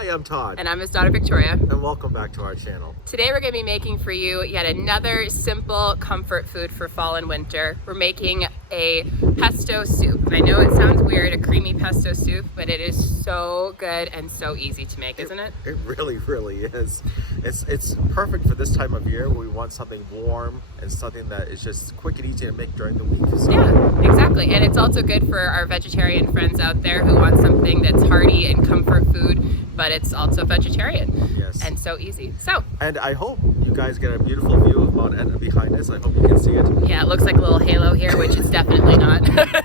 Hi, I'm Todd. And I'm his daughter, Victoria. And welcome back to our channel. Today we're going to be making for you yet another simple comfort food for fall and winter. We're making a pesto soup. I know it sounds weird, a creamy pesto soup, but it is so good and so easy to make, isn't it? It really, really is. It's perfect for this time of year where we want something warm and something that is just quick and easy to make during the week. So. Yeah, exactly. And it's also good for our vegetarian friends out there who want something that's hearty and comfort food, but it's also vegetarian. Yes. And so easy. So. And I hope you guys get a beautiful view of Mount Etna behind us. I hope you can see it. Yeah, it looks like a little halo here, which is definitely not.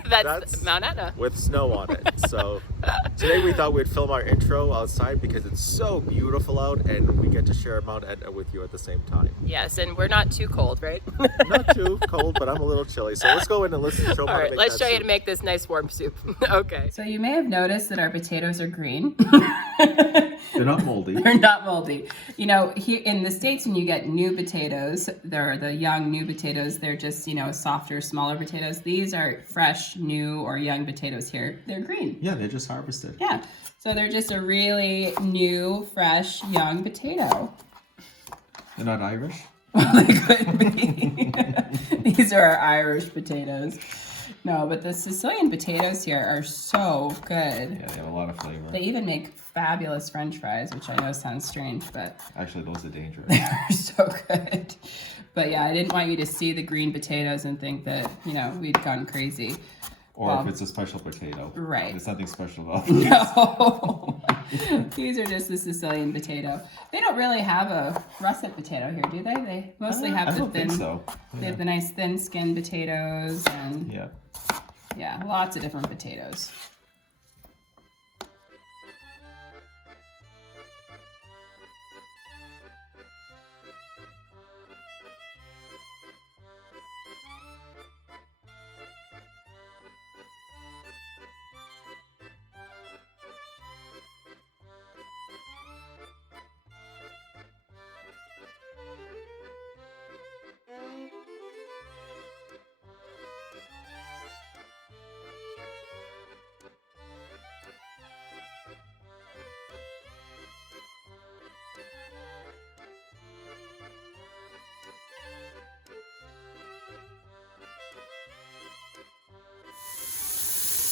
That's Mount Etna. With snow on it. So today we thought we'd film our intro outside because it's so beautiful out and we get to share Mount Etna with you at the same time. Yes, and we're not too cold, right? Not too cold, but I'm a little chilly. So let's go in and let's show them how to make let's show you soup. to make this nice warm soup. Okay. So you may have noticed that our potatoes are green. They're not moldy. They're not moldy. You know, here in the States, when you get new potatoes, they're the young new potatoes. They're just, softer, smaller potatoes. These are fresh, new, or young potatoes here. They're green. Yeah, they're just harvested. Yeah. So they're just a really new, fresh, young potato. They're not Irish? Well, they could be. These are our Irish potatoes. No, but the Sicilian potatoes here are so good. Yeah, they have a lot of flavor. They even make fabulous French fries, which I know sounds strange, but actually those are dangerous. They're so good. But yeah, I didn't want you to see the green potatoes and think that, we'd gone crazy. Or if it's a special potato. Right. There's nothing special about them. No. These are just the Sicilian potato. They don't really have a russet potato here, do they? They mostly have the thin. So. Yeah. They have the nice thin skinned potatoes and yeah, lots of different potatoes.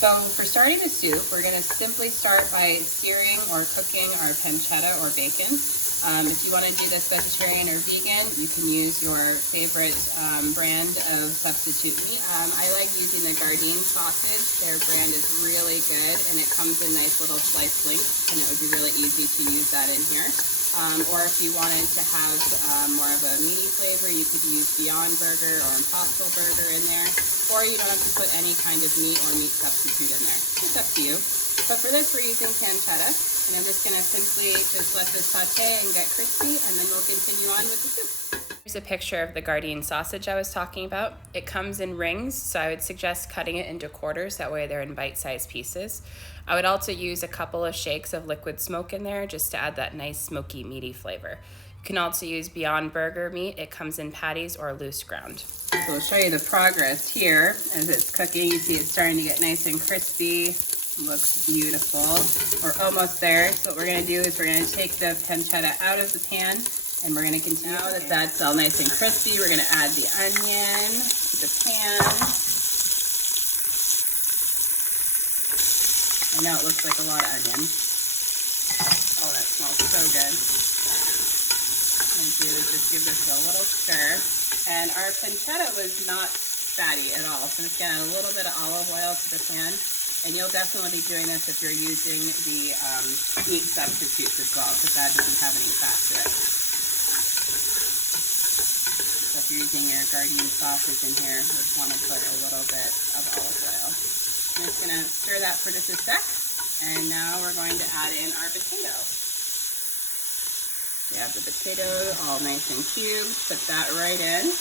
So for starting the soup, we're going to simply start by searing or cooking our pancetta or bacon. If you want to do this vegetarian or vegan, you can use your favorite brand of substitute meat. I like using the Gardein sausage. Their brand is really good and it comes in nice little sliced links and it would be really easy to use that in here. Or if you wanted to have more of a meaty flavor, you could use Beyond Burger or Impossible Burger in there. Or you don't have to put any kind of meat or meat substitute in there. It's up to you. But for this, we're using pancetta. And I'm just going to simply just let this saute and get crispy, and then we'll continue on with the soup. Here's a picture of the Gardein sausage I was talking about. It comes in rings, so I would suggest cutting it into quarters. That way they're in bite-sized pieces. I would also use a couple of shakes of liquid smoke in there just to add that nice smoky, meaty flavor. You can also use Beyond Burger meat. It comes in patties or loose ground. So we'll show you the progress here as it's cooking. You see it's starting to get nice and crispy. Looks beautiful. We're almost there. So what we're going to do is we're going to take the pancetta out of the pan and we're going to continue. Now that that's all nice and crispy, we're going to add the onion to the pan. I know it looks like a lot of onion. Oh, that smells so good. What I'm going to do is just give this a little stir. And our pancetta was not fatty at all. So just get a little bit of olive oil to the pan. And you'll definitely be doing this if you're using the meat substitutes as well, because that doesn't have any fat to it. So if you're using your Gardein sausage in here, you'd want to put a little bit of olive oil. I'm just going to stir that for just a sec. And now we're going to add in our potato. We have the potato all nice and cubed. Put that right in.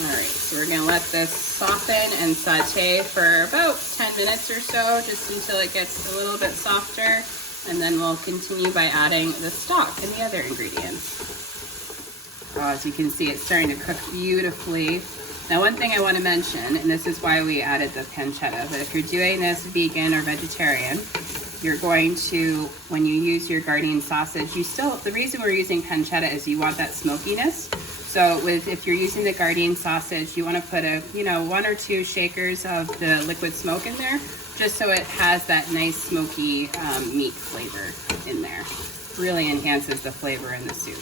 Alright, so we're going to let this soften and saute for about 10 minutes or so, just until it gets a little bit softer, and then we'll continue by adding the stock and the other ingredients. As you can see, it's starting to cook beautifully. Now, one thing I want to mention, and this is why we added the pancetta, but if you're doing this vegan or vegetarian, you're going to, when you use your Gardein sausage, the reason we're using pancetta is you want that smokiness. So if you're using the Gardein sausage, you want to put 1 or 2 shakers of the liquid smoke in there, just so it has that nice smoky meat flavor in there. Really enhances the flavor in the soup.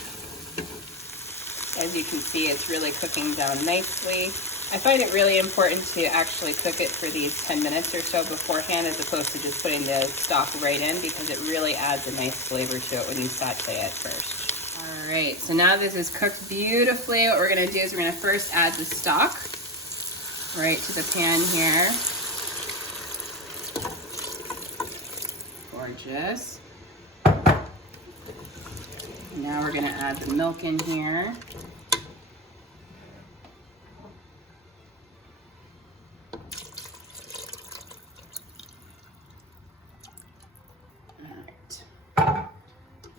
As you can see, it's really cooking down nicely. I find it really important to actually cook it for these 10 minutes or so beforehand, as opposed to just putting the stock right in, because it really adds a nice flavor to it when you saute it first. All right, so now this is cooked beautifully. What we're gonna do is we're gonna first add the stock right to the pan here. Gorgeous. Now we're gonna add the milk in here.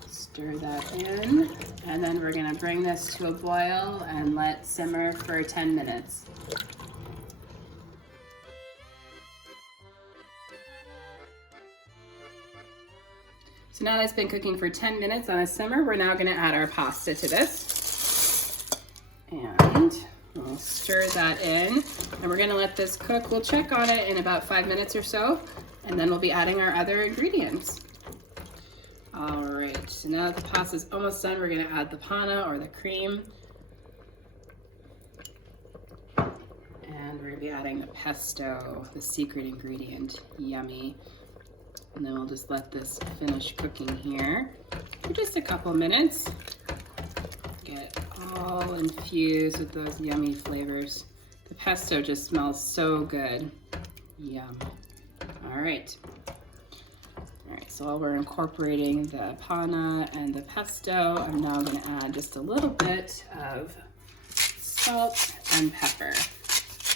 Stir that in, and then we're gonna bring this to a boil and let simmer for 10 minutes. So now that's been cooking for 10 minutes on a simmer, we're now gonna add our pasta to this. And we'll stir that in, and we're gonna let this cook. We'll check on it in about 5 minutes or so, and then we'll be adding our other ingredients. All right, so now that the pasta's almost done, we're gonna add the panna or the cream. And we're gonna be adding the pesto, the secret ingredient, yummy. And then we'll just let this finish cooking here for just a couple minutes. Get all infused with those yummy flavors. The pesto just smells so good. Yum. All right. All right, so while we're incorporating the panna and the pesto, I'm now gonna add just a little bit of salt and pepper,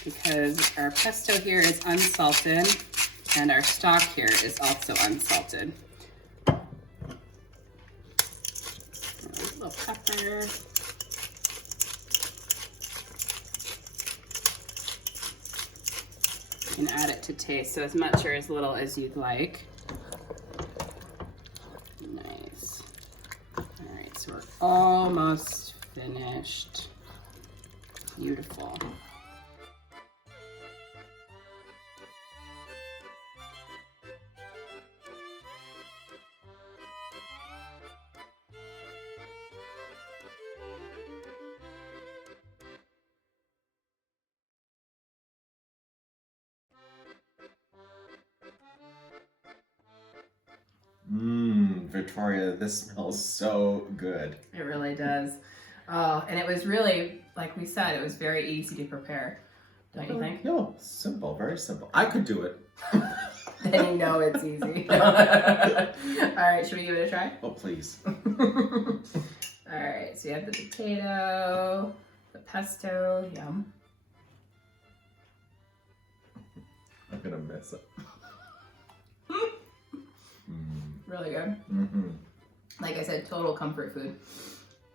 because our pesto here is unsalted and our stock here is also unsalted. A little pepper. You can add it to taste, so as much or as little as you'd like. Nice. All right, so we're almost finished. Beautiful. Victoria, this smells so good. It really does. Oh, and it was really, like we said, it was very easy to prepare. Don't you think? No, simple, very simple. I could do it. Then you know it's easy. All right, should we give it a try? Oh, please. All right, so you have the potato, the pesto, yum. I'm gonna mess it. Really good. Mm-hmm. Like I said, total comfort food.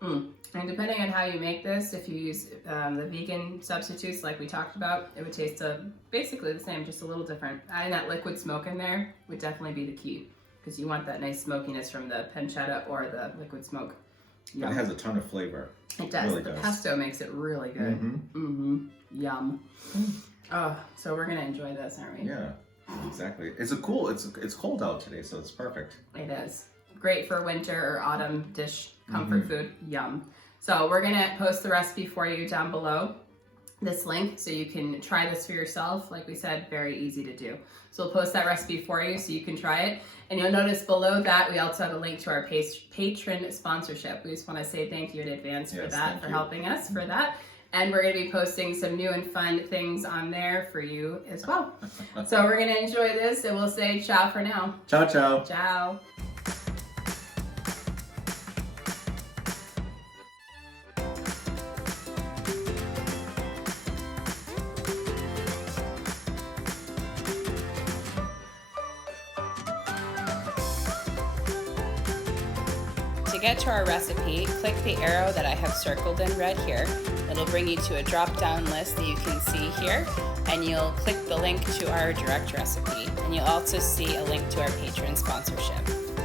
And depending on how you make this, if you use the vegan substitutes like we talked about, it would taste basically the same, just a little different. Adding that liquid smoke in there would definitely be the key, because you want that nice smokiness from the pancetta or the liquid smoke. It has a ton of flavor. It does. Really the does. pesto makes it really good. Yum. Oh, so we're gonna enjoy this, aren't we? Yeah, exactly. It's cold out today, so it's perfect. It is. Great for winter or autumn dish, comfort food. Yum. So we're gonna post the recipe for you down below this link, so you can try this for yourself. Like we said, very easy to do. So we'll post that recipe for you so you can try it. And you'll notice below that we also have a link to our patron sponsorship. We just want to say thank you in advance for that, for helping us for that. And we're going to be posting some new and fun things on there for you as well. So we're going to enjoy this, and we'll say ciao for now. Ciao, ciao. Ciao. To to get to our recipe, click the arrow that I have circled in red here. It'll bring you to a drop-down list that you can see here, and you'll click the link to our direct recipe, and you'll also see a link to our Patreon sponsorship.